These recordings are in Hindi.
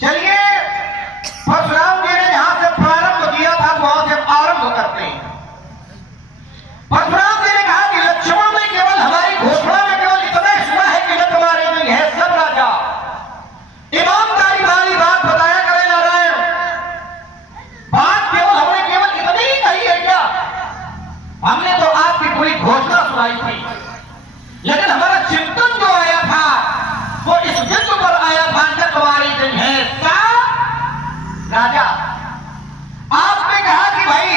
चलिए, परशुराम जी ने जहां से प्रारंभ किया था वहां से आरंभ करते हैं। परशुराम जी ने कहा कि लक्ष्मण ने केवल हमारी घोषणा में केवल इतना सुना है कि न तुम्हारे नहीं है सब राजा। ईमानदारी वाली बात बताया करें नारायण, बात हमने केवल इतनी ही कही है क्या? हमने तो आपकी पूरी घोषणा सुनाई थी, लेकिन हमारा चिंतन जो आया था वो इस बिंदु पर आया था कि तुम्हारी दिन है सा राजा। आपने कहा कि भाई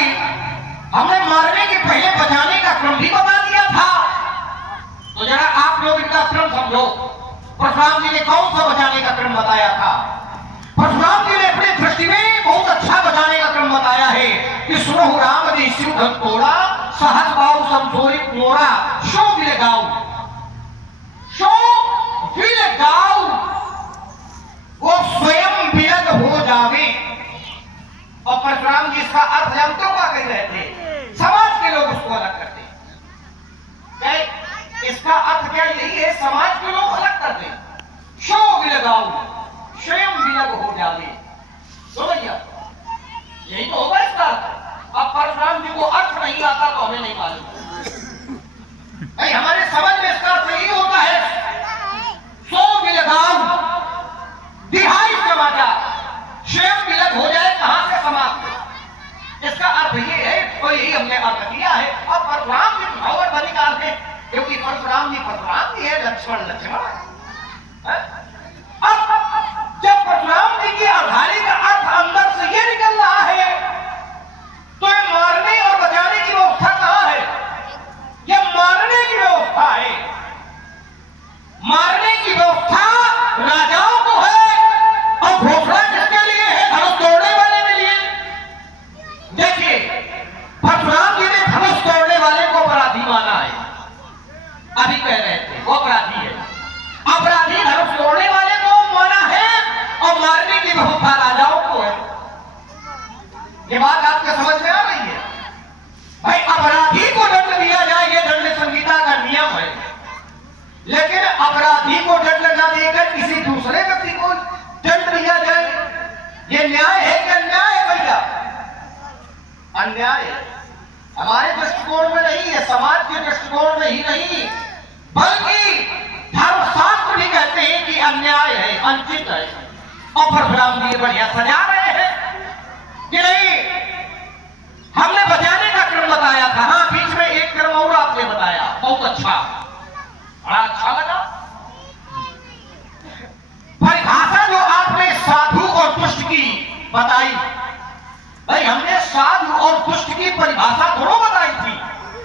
हमने मारने के पहले बचाने का क्रम भी बता दिया था, तो जरा आप लोग इनका क्रम समझो। परशुराम जी ने कौन सा बचाने का क्रम बताया था? परशुराम जी ने अपने दृष्टि में बहुत अच्छा बचाने का क्रम बताया है कि सुनो राम जी शिव धन तोड़ा सहज बाहु संतोरित मोरा शो विल गाऊ, शो विल गाऊ, वो स्वयं विलग हो जावे। और परशुराम जी इसका अर्थ जानते हो क्या कह रहे थे? समाज के लोग उसको अलग करते हैं। इसका अर्थ क्या यही है, समाज के लोग अलग करते हैं। शो विल गाऊ, स्वयं विलग हो जावे। तो भैया यही तो होगा इसका अर्थ। अब परशुराम जी को अर्थ नहीं आता तो हमें नहीं मालूम। नहीं, हमारे समझ में इसका अर्थ यही होता है, सो विल गाऊ, दिहाई समाचार, स्वयं विलग हो जाए कहां से समाज। इसका अर्थ ये है, तो यही हमने अर्थ किया है। अब परशुराम जी भावर बनी का अर्थ है, क्योंकि परशुराम जी है, लक्ष्मण है। अब जब परशुराम जी की अवधारी का अर्थ अंदर से ये निकल रहा है, तो ये मारने और बचाने की व्यवस्था कहां है? ये मारने की व्यवस्था है। मारने की व्यवस्था राजाओं को है, और घोषणा किसके लिए है? धनुष तोड़ने वाले के लिए। देखिए, परशुराम जी ने धनुष तोड़ने वाले को अपराधी माना है। अभी कह रहे थे वो अपराधी है। अपराधी धनुष तोड़ने वाले को माना है, और मारने की व्यवस्था राजाओं को है। ये बात आपके समझ में आ रही है? भाई अपराधी को दंड दिया जाए, ये दंड संहिता का नियम है, लेकिन अपराधी को दंड न देकर किसी दूसरे व्यक्ति को दंड दिया जाए, ये न्याय है कि अन्याय है? भैया अन्याय है। हमारे दृष्टिकोण में नहीं है, समाज के दृष्टिकोण में ही नहीं, बल्कि धर्मशास्त्र भी कहते हैं कि अन्याय है, अनुचित है। और परशुराम जी बढ़िया सजा रहे हैं कि नहीं, हमने बचाने का क्रम बताया था। हाँ, बीच में एक क्रम और आपने बताया, बहुत अच्छा, बड़ा अच्छा लगा। परिभाषा जो आपने साधु और दुष्ट की बताई, भाई हमने साधु और दुष्ट की परिभाषा दोनों बताई थी।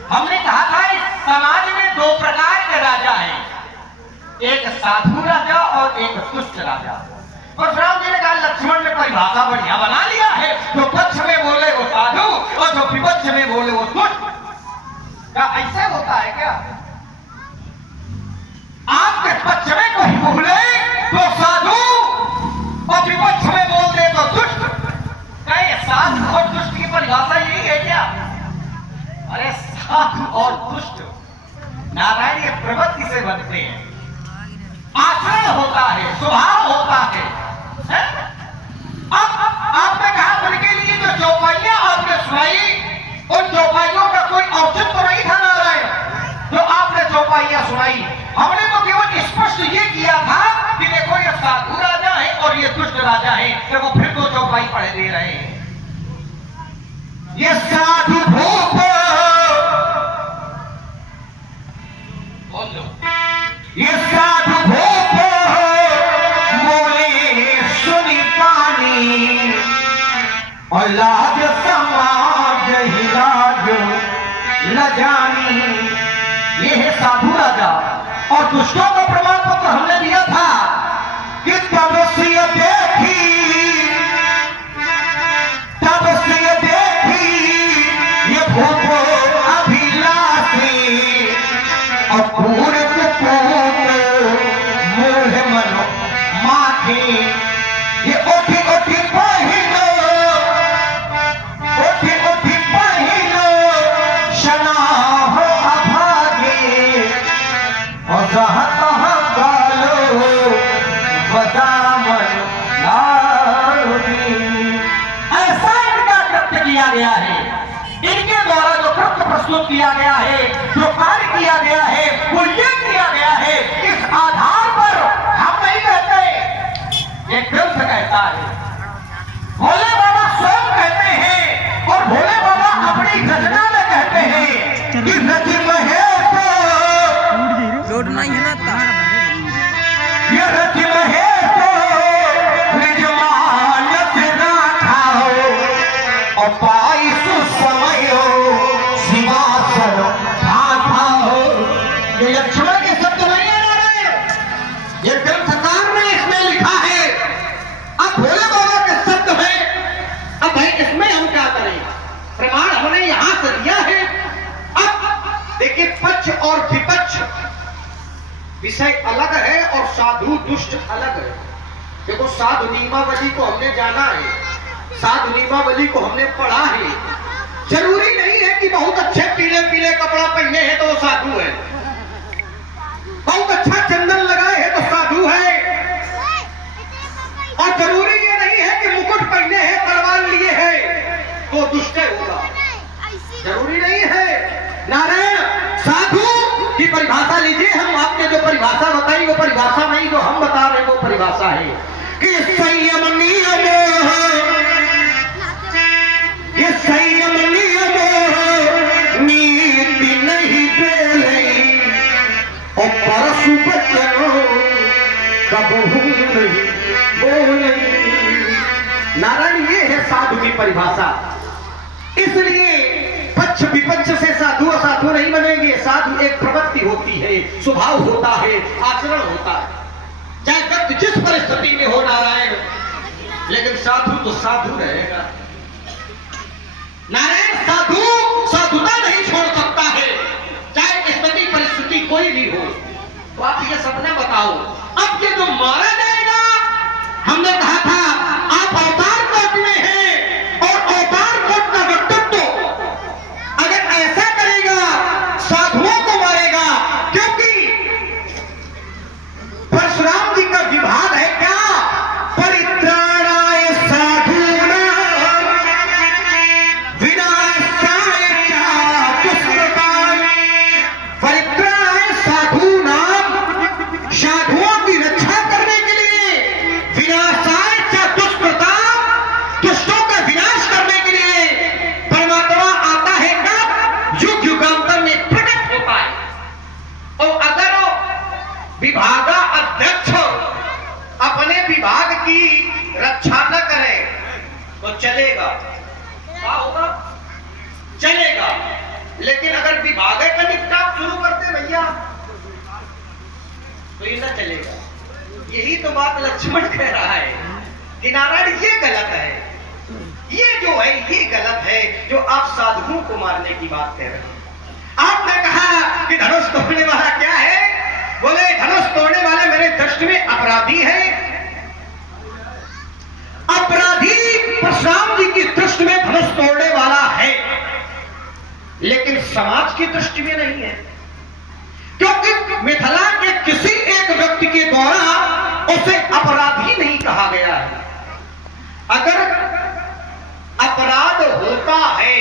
हमने कहा था इस समाज में दो प्रकार के राजा हैं, एक साधु राजा और एक दुष्ट राजा। परशुराम जी ने कहा लक्ष्मण ने परिभाषा बढ़िया बना लिया है, जो पक्ष में बोले वो साधु और जो विपक्ष में बोले वो दुष्ट। क्या ऐसे होता है क्या? आपके पक्ष में कोई बोले तो साधु और विपक्ष में बोल दे तो दुष्ट। क्या ये साधु और दुष्ट की परिभाषा यही है क्या? अरे साधु और दुष्ट नारायण ये प्रवृत्ति से बनते हैं, आचरण होता है, स्वभाव होता है। अब आपने कहा उनके लिए जो चौपाइयां आपने सुनाई, उन चौपाइयों का कोई औचित्य तो नहीं था नारायण, जो आपने चौपाइयां सुनाई। हमने तो केवल स्पष्ट ये किया था कि देखो ये साधु राजा है और ये दुष्ट राजा है, देखो फिर दो चौपाई पढ़े दे रहे हैं। ये साधु भूप बोलो, ये साधु भूप बोले सुनी पानी, और लाज समाज ही लाज लजानी। ये है साधु राजा। और दुष्टों का प्रमाण पत्र हमने दिया था कि तब से देखी, तब से देखी ये भूप अभिलाषी, और पूरे मोह मनो माथे, ये उठी उठी पहिलो, उठी उठी पहिलो शना हो अभागे, और जहाँ किया गया है, इनके द्वारा जो कृत्य प्रस्तुत किया गया है, जो कार्य किया गया है, वो ये किया गया है। इस आधार पर हम नहीं कहते, ये ग्रंथ कहता है, भोले बाबा स्वयं कहते हैं और भोले बाबा अपनी रचना में कहते हैं कि रचि महेश जोड़ना ही ना था। ये रचि महेश निज मानस राखा हो और पाई सुसमय सिंहासन ठाठा हो। ये लक्ष्मण के शब्द नहीं है नारायण, ये ग्रंथकार ने इसमें लिखा है। अब भोले बाबा के शब्द है, अब भाई इसमें हम क्या करें? प्रमाण हमने यहां से दिया है। अब देखिए, पक्ष और विपक्ष विषय अलग है और साधु दुष्ट अलग है। देखो, साधु नियमावली को हमने जाना है, साधु नियमावली को हमने पढ़ा है। जरूरी नहीं है कि बहुत अच्छे पीले पीले कपड़ा पहने हैं तो वो साधु है, बहुत अच्छा चंदन लगाए है तो साधु है, और जरूरी ये नहीं है कि मुकुट पहने हैं, तलवार लिए है तो दुष्ट होगा, जरूरी नहीं है। नारायण, साधु की परिभाषा लीजिए। हम आपने जो परिभाषा बताई वो परिभाषा नहीं, जो हम बता रहे वो परिभाषा है कि संयम नियम, ये संयम नियम नीति नहीं बोले और परशु बचनो कबहू नहीं बोले। नारायण, ये है साधु की परिभाषा। इसलिए पक्ष विपक्ष से साधु असाधु नहीं बनेंगे। साधु एक प्रवृत्ति होती है, स्वभाव होता है, आचरण होता है, चाहे व्यक्ति जिस परिस्थिति में हो नारायण, लेकिन साधु तो साधु रहेगा। नारायण, साधु साधुता नहीं छोड़ सकता है, चाहे स्थिति परिस्थिति कोई भी हो। तो आप ये सपना बताओ, अब ये जो मारा जाएगा, हमने कहा था आप अवतार कोट में हैं और अवतार कोट का व्यक्तित्व अगर ऐसा करेगा साधुओं को मारेगा, क्योंकि परशुराम जी का विभाग है क्या? परित्राणाय साधूनां विनाशाय च दुष्कृतां। परित्राणाय साधूनां, साधुओं की रक्षा करने के लिए, विनाशाय च दुष्कृतां, दुष्टों का विनाश करने के लिए परमात्मा आता है कब? युग युगांतर में प्रकट होता है। और अगर विभागा अध्यक्ष अपने विभाग की रक्षा न करे तो चलेगा, क्या होगा? चलेगा। लेकिन अगर विभाग का निपटान शुरू करते भैया तो ये न चलेगा। यही तो बात लक्ष्मण कह रहा है कि नारायण, ये गलत है, ये जो है ये गलत है, जो आप साधुओं को मारने की बात कह रहे हैं। आपने कहा कि धनुष तोड़ने वाला क्या है? बोले धनुष तोड़ने वाले मेरे दृष्टि में अपराधी है। अपराधी परशुराम जी की दृष्टि में धनुष तोड़ने वाला है, लेकिन समाज की दृष्टि में नहीं है, क्योंकि मिथिला के किसी एक व्यक्ति के द्वारा उसे अपराधी नहीं कहा गया है। अगर अपराध होता है,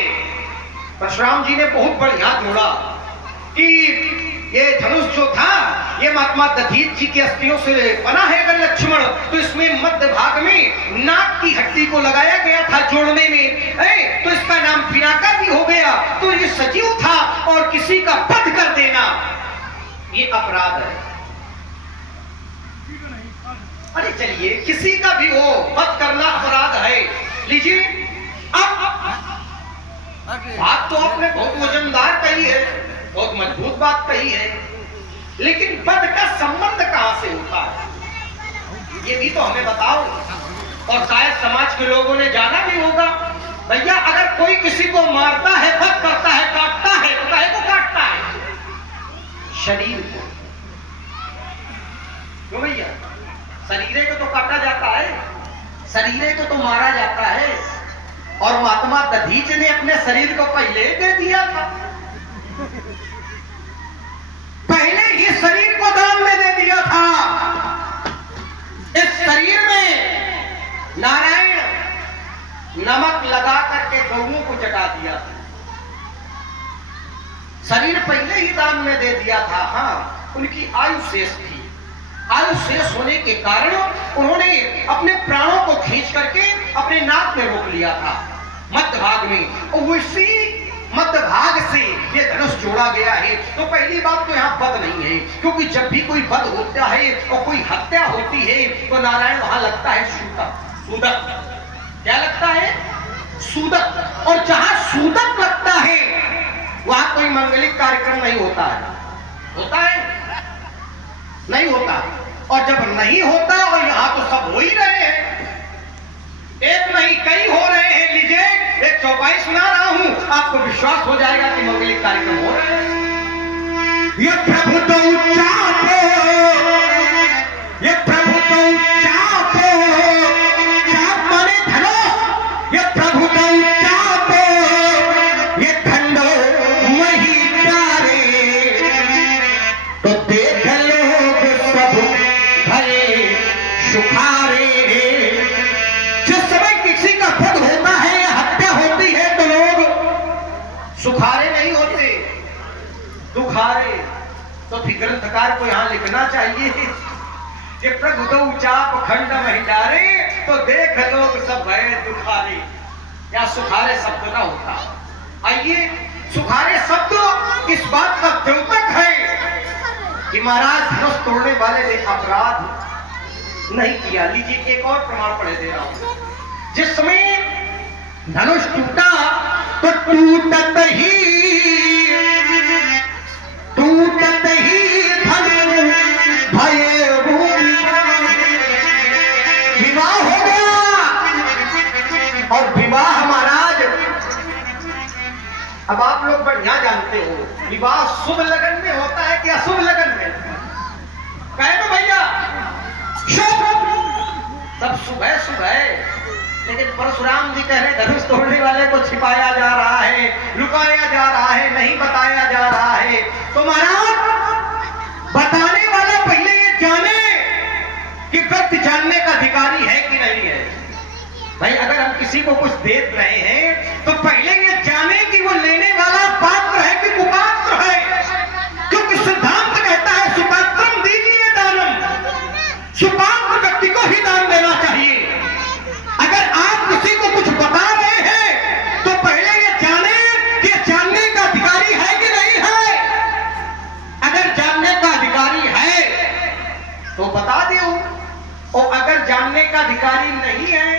परशुराम जी ने बहुत बढ़िया जोड़ा कि ये धनुष जो था ये महात्मा दधीच जी की अस्थियों से बना है। अगर लक्ष्मण, तो इसमें मध्य भाग में नाक की हड्डी को लगाया गया था जोड़ने में, तो इसका नाम पिनाका भी हो गया। तो ये सजीव था और किसी का वध कर देना ये अपराध है। अरे चलिए, किसी का भी हो वध करना अपराध है। लीजिए, अब बात तो आपने बहुत वजनदार कही है, बहुत मजबूत बात कही है, लेकिन वध का संबंध कहां से होता है ये भी तो हमें बताओ। और शायद समाज के लोगों ने जाना भी होगा। भैया, अगर कोई किसी को मारता है, वध करता है, काटता है, तो काहे को काटता है? शरीर को। क्यों भैया? शरीरे को तो काटा जाता है, शरीरे को तो मारा जाता है। और महात्मा दधीच ने अपने शरीर को पहले दे दिया था, पहले ही शरीर को दान में दे दिया था। इस शरीर में नारायण नमक लगा करके गौओं को चटा दिया था। शरीर पहले ही दान में दे दिया था। हाँ, उनकी आयु शेष थी। आयु शेष होने के कारण उन्होंने अपने प्राणों को खींच करके अपने नाक में रोक लिया था, मध्य भाग में। और उसी मध्य भाग से ये धनुष जोड़ा गया है। तो पहली बात तो यहाँ वध नहीं है, क्योंकि जब भी कोई वध होता है और कोई हत्या होती है तो नारायण वहां लगता है सूतक। सूतक क्या लगता है? सूतक। और जहां सूतक लगता है वहां कोई मंगलिक कार्यक्रम नहीं होता है। होता है? नहीं होता। और जब नहीं होता, और यहां तो सब हो ही रहे हैं, एक नहीं कई हो रहे हैं। लीजिए एक चौपाई सुना रहा हूं, आपको विश्वास हो जाएगा कि मंगलिक कार्यक्रम हो रहे हैं। ये प्रभु तो चाहते, ये प्रभु तो चाहते, चाप माने धनो, ये प्रभु तो चाहते, ये खंडो मही प्यारे, तो देख लोग सब भरे सुखारे। जिस समय किसी का वध होता है या हत्या होती है तो लोग सुखारे नहीं होते, दुखारे। तो फिर ग्रंथकार को यहां लिखना चाहिए कि प्रभु दो चाप खंड महिलारे, तो देख लोग सब भय दुखारे, या सुखारे शब्द ना होता। आइए, सुखारे शब्द इस बात का द्योतक है कि महाराज धनुष तोड़ने वाले ने अपराध नहीं किया। लीजिए एक और प्रमाण पढ़े दे रहा हूं। जिस समय धनुष टूटा तो टूटत ही धनुष भये विवाह हो गया। और विवाह महाराज, अब आप लोग बढ़िया जानते हो विवाह शुभ लगन में होता है कि अशुभ लगन में? कहे भैया शुभ, सब सुबह सुबह। लेकिन परशुराम जी कह रहे धनुष तोड़ने वाले को छिपाया जा रहा है, लुकाया जा रहा है, नहीं बताया जा रहा है। तो महाराज बताने वाला पहले ये जाने कि व्यक्ति जानने का अधिकारी है कि नहीं है। भाई अगर हम किसी को कुछ दे रहे हैं तो पहले ये जाने कि वो लेने वाला पात्र है कि कुपात्र है, क्योंकि सिद्धांत कहता है सुपात्रम दीजिए दानम, सुपात्र व्यक्ति को ही दान देना चाहिए। अगर आप किसी को कुछ बता रहे हैं तो पहले ये जाने कि जानने का अधिकारी है कि नहीं है। अगर जानने का अधिकारी है तो बता दो, और अगर जानने का अधिकारी नहीं है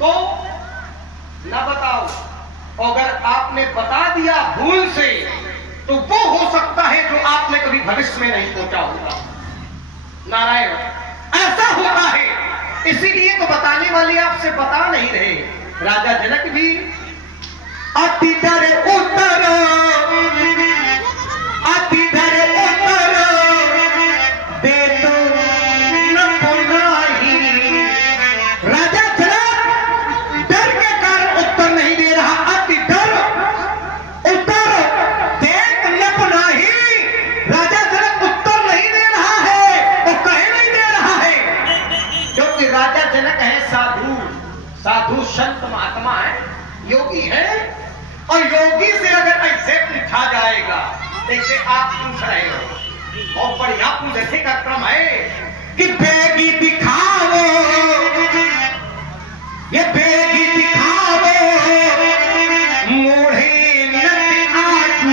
तो ना बताओ। अगर आपने बता दिया भूल से तो वो हो सकता है जो आपने कभी भविष्य में नहीं सोचा होगा। नारायण, ऐसा होता है। इसीलिए तो बताने वाले आपसे बता नहीं रहे। राजा जनक भी अति डर उतर, अति डर उतर दे तो न पुनाही। राजा जनक डर के कारण उत्तर नहीं दे रहा। अति डर उतर देख न पुनाही। राजा जनक उत्तर नहीं दे रहा है, वो कहे नहीं दे रहा है, क्योंकि राजा जनक है साधु, साधु संत महात्मा है, योगी है। और योगी से अगर ऐसे पूछा जाएगा जैसे आप पूछ रहे हो, बहुत बढ़िया पूछने का क्रम है कि बेगी दिखाओ, ये बेगी दिखाओ मोढ़े नदी आजू,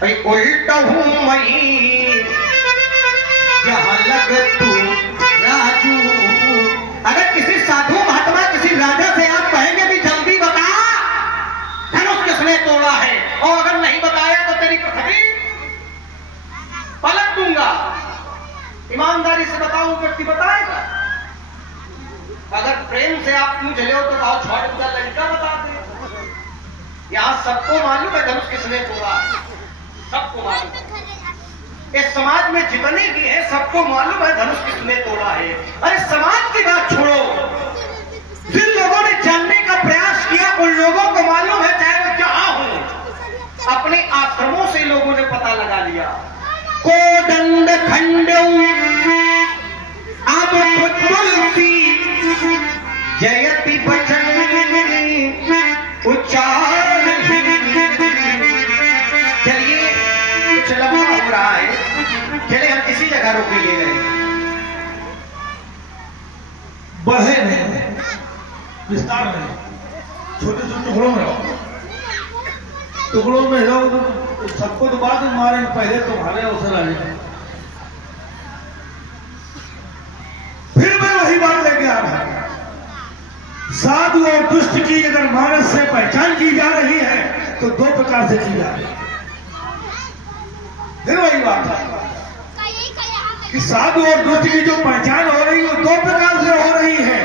भाई उल्टा हूं मैं जहां लग तू राजू। अगर किसी साधु महात्मा किसी राजा से आप कहेंगे भी जल्दी बता धनुष किसने तोड़ा है, और अगर नहीं बताया तो तेरी पृथ्वी पलट दूंगा। ईमानदारी से बताऊं व्यक्ति बताएगा। अगर प्रेम से आप पूछ ले हो तो आओ छोटे का लड़का बता दे। यहां सबको मालूम है धनुष किसने तोड़ा है, सबको मालूम है। इस समाज में जितने भी हैं सबको मालूम है धनुष किसने तोड़ा है। अरे समाज की बात छोड़ो, जिन लोगों ने जानने का प्रयास किया उन लोगों को मालूम है, चाहे वो जहां हो। अपने आश्रमों से लोगों ने पता लगा लिया। कोदंड खंडऊ अब तुलसी जयति बचन मार रहे हैं, छोटे छोटे टुकड़ों में रहो, टुकड़ों में रहो तो सबको तो बाद में मारेंगे, पहले तुम्हारे अवसर आ जाए। फिर मैं वही बात लेके आ रहा हूं, साधु और दुष्ट की अगर मानस से पहचान की जा रही है तो दो प्रकार से की जा रही है। फिर वही बात है कि साधु और दुष्ट की जो पहचान हो रही है वो दो प्रकार से हो रही है।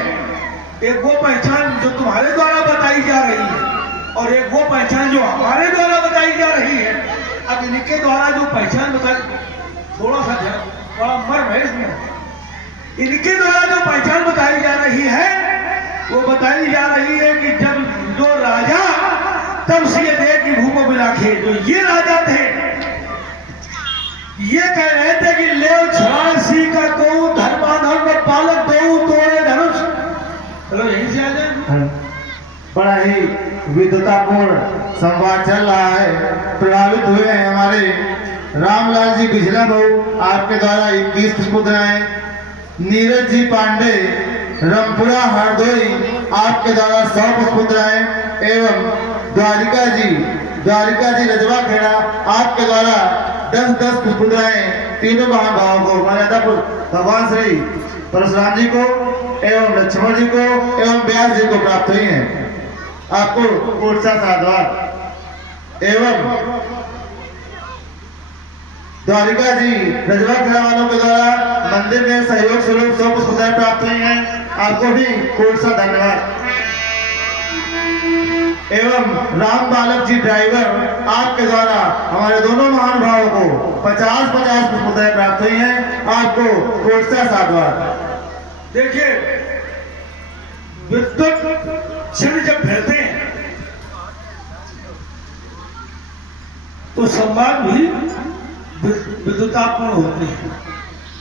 एक वो पहचान जो तुम्हारे द्वारा बताई जा रही है और एक वो पहचान जो हमारे द्वारा बताई जा रही है। अब इनके द्वारा जो पहचान बताई, थोड़ा सा ध्यान, बड़ा मर्म है इसमें। इनके द्वारा जो पहचान बताई जा रही है वो बताई जा रही है कि जब जो राजा तब से दे की भूप बिलाखे, जो ये राजा थे ये कह रहे थे कि ले छासी का को धर्माधर्म पालक दो तोड़े धनुष। चलो यहीं से आ जाए। बड़ा ही विद्वतापूर्ण संवाद चल रहा है। प्रभावित हुए हैं हमारे रामलाल जी बिजला बहू, आपके द्वारा 21 पुष्पमुद्राएं, नीरज जी पांडे रामपुरा हरदोई, आपके द्वारा 100 पुष्पमुद्राएं एवं द्वारिका जी रजवा खेड़ा, आपके द्वारा 10-10 पुष्पमुद्राएं तीनों महानुभावों को, मर्यादा भगवान श्री परशुराम जी को एवं लक्ष्मण जी को एवं व्यास जी को प्राप्त हुई हैं। आपको कोटसा साधवार एवं द्वारिका जी रजवा खेड़ा वालों के द्वारा मंदिर में सहयोग स्वरूप 100 पुष्पमुद्राएं प्राप्त हुई हैं। आपको भी कोटसा धन्यवाद। एवं राम बालक जी ड्राइवर, आपके द्वारा हमारे दोनों महानुभावों को 50-50 पुष्पमुद्राएं प्राप्त हुई हैं। आपको कोटसा साधवार। देखिए, विद्युत क्षण जब फैलते हैं तो संवाद भी विद्युतापूर्ण होते हैं।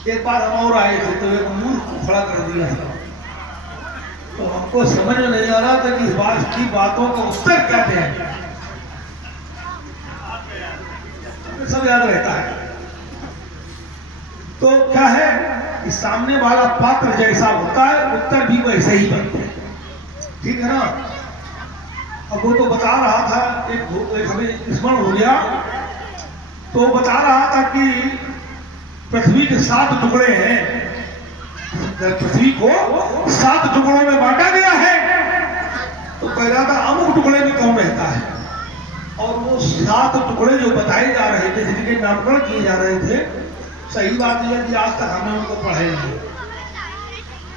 एक बार हम और आए थे तो एक मूर्ख खड़ा कर दिया था, तो हमको समझ में नहीं आ रहा था कि इस बात की बातों का उत्तर क्या दें। सब याद रहता है। तो क्या है कि सामने वाला पात्र जैसा होता है उत्तर भी वैसे ही बनते हैं, ठीक है ना। अब वो तो बता रहा था, एक हमें स्मरण हो गया, तो बता रहा था कि पृथ्वी के 7 टुकड़े हैं, पृथ्वी को 7 टुकड़ों में बांटा गया है। तो कह रहा था अमुक टुकड़े में कौन रहता है, और वो 7 टुकड़े जो बताए जा रहे थे, जिनके नामकरण किए जा रहे थे, सही बात यह है कि आज तक हमने उनको पढ़ा ही नहीं।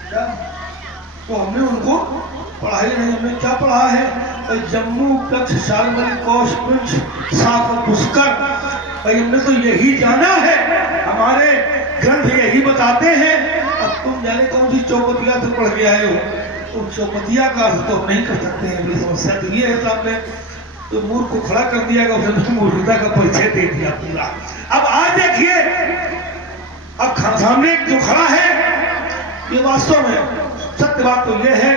क्या? तो हमने उनको पढ़ा ही नहीं। हमने क्या पढ़ा है? तो जम्मू कच्छ शालमली कौश पुंछ साफ पुष्कर, भाई हमने तो यही जाना है, हमारे ग्रंथ यही बताते हैं। अब तुम जाने कौन सी चौपतिया से पढ़ के आए हो, तो चौपतिया का अर्थ तो नहीं कर सकते हैं। मेरी समस्या तो ये है, सामने तो मूर्ख को खड़ा कर दिया गया, उसने मूर्खता का परिचय दे दिया पूरा। अब आज देखिए, अब सामने जो खड़ा है ये वास्तव में सत्य बात तो ये है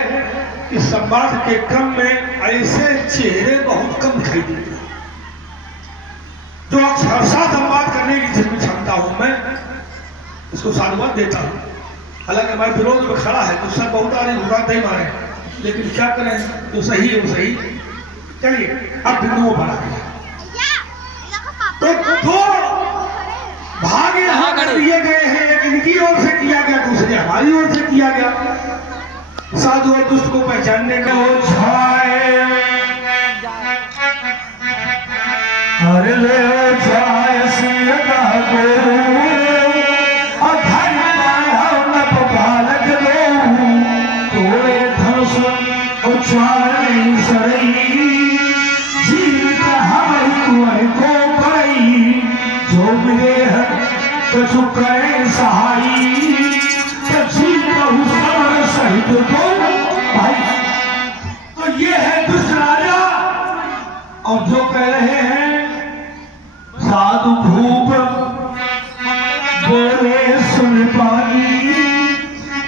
कि संवाद के क्रम में ऐसे चेहरे बहुत कम दिखाई देते हैं जो अक्षरशः संवाद करने की जिसमें क्षमता हूं मैं इसको साधुवाद देता हूं। हालांकि हमारे विरोध में खड़ा है तो सब बहुत आने भुगतान नहीं मारे, लेकिन क्या करें, जो सही है वो सही। चलिए अब बिंदुओं पर आ गया, तो दो भाग यहां कर दिए गए हैं, एक इनकी ओर से किया गया, दूसरे हमारी ओर से किया गया। साधु और दुष्ट को पहचानने का वो छाए हर ले छाए सीता को अधर्म बांधव न पालक लो तोड़े धनुष उछाले सरई जीवित हमारी को पड़ई जो मिले कछु करे सहाई सहित तो भाई। तो ये है दुष्ट राजा, और जो कह रहे हैं साधु भूप बोले सुन पानी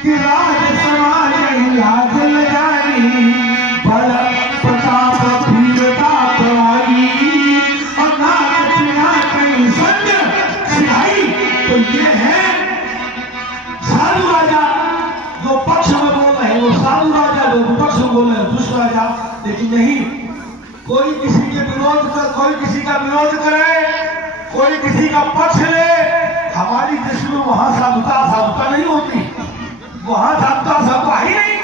कि राज समाज लाज लगाई, बल प्रताप वीरता पाई और ना कहीं संग सिखाई। तो ये है साधु राजा जो पक्ष में बोल रहे हैं, वो साधु राजा जो विपक्ष में बोल रहे हैं, दुष्ट नहीं, कोई किसी के विरोध कर, कोई किसी का विरोध करे, कोई किसी का पक्ष ले, हमारी दृष्टि में वहां साधुता नहीं होती, वहां साधुता ही नहीं।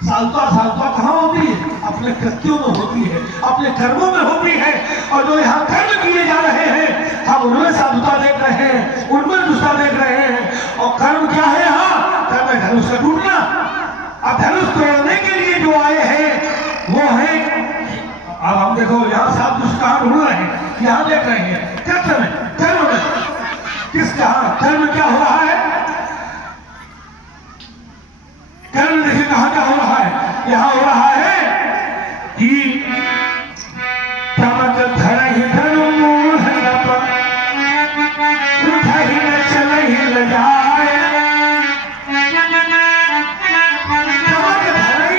साधुता कहाँ होती है? अपने कृत्यों में होती है, अपने कर्मों में होती है। और जो यहाँ कर्म किए जा रहे हैं, हम उनमें साधुता देख रहे हैं, उनमें दुष्टता देख रहे हैं। और कर्म क्या है? यहाँ कर्म है धनुष का टूटना। अब धनुष तोड़ने के लिए जो आए हैं वो है, अब हम देखो यहाँ सात दुष्ट कहाँ ढूंढ रहे हैं, यहाँ देख रहे हैं कर्म में किस कहा कर्म क्या हो रहा है? कर्म देखिए कहां क्या हो रहा है। यहाँ हो रहा है कि चमक धर ही धनु मूल उठ ही न चल ही ल जाए। चमक धर ही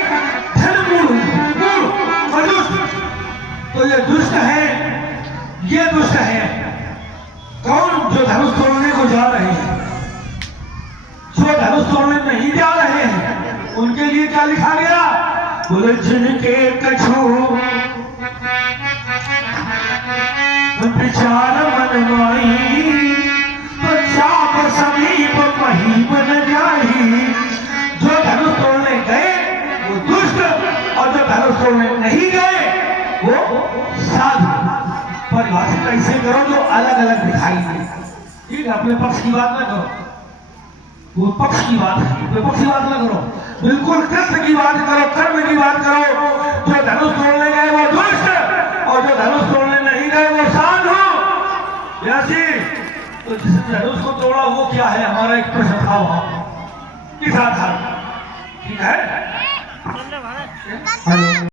धनु मूल दुष्ट, तो ये दुष्ट है, ये दुष्ट है। कौन? जो धनुष तोड़ने को जा रहे हैं। जो धनुष तोड़ने नहीं जा रहे हैं उनके लिए क्या लिखा गया? बोले जिनके कछु विचार मनमाई, तो चाप समीप महीप न जाही। जो धनुष तोड़ने गए वो दुष्ट, और जो धनुष तोड़ने नहीं गए वो साधु। परिभाषित ऐसे करो जो अलग अलग दिखाई दे। ठीक है, अपने पक्ष की बात ना करो, वो पक्ष की बात है, विपक्ष की बात ना करो, बिल्कुल कृत्य की बात करो, कर्म की बात करो। जो धनुष तोड़ने गए वो दुष्ट, और जो धनुष तोड़ने नहीं गए वो साधु। यासी, तो जिसने धनुष को तोड़ा वो क्या है? हमारा एक प्रश्न था वहां, किस आधार? ठीक है।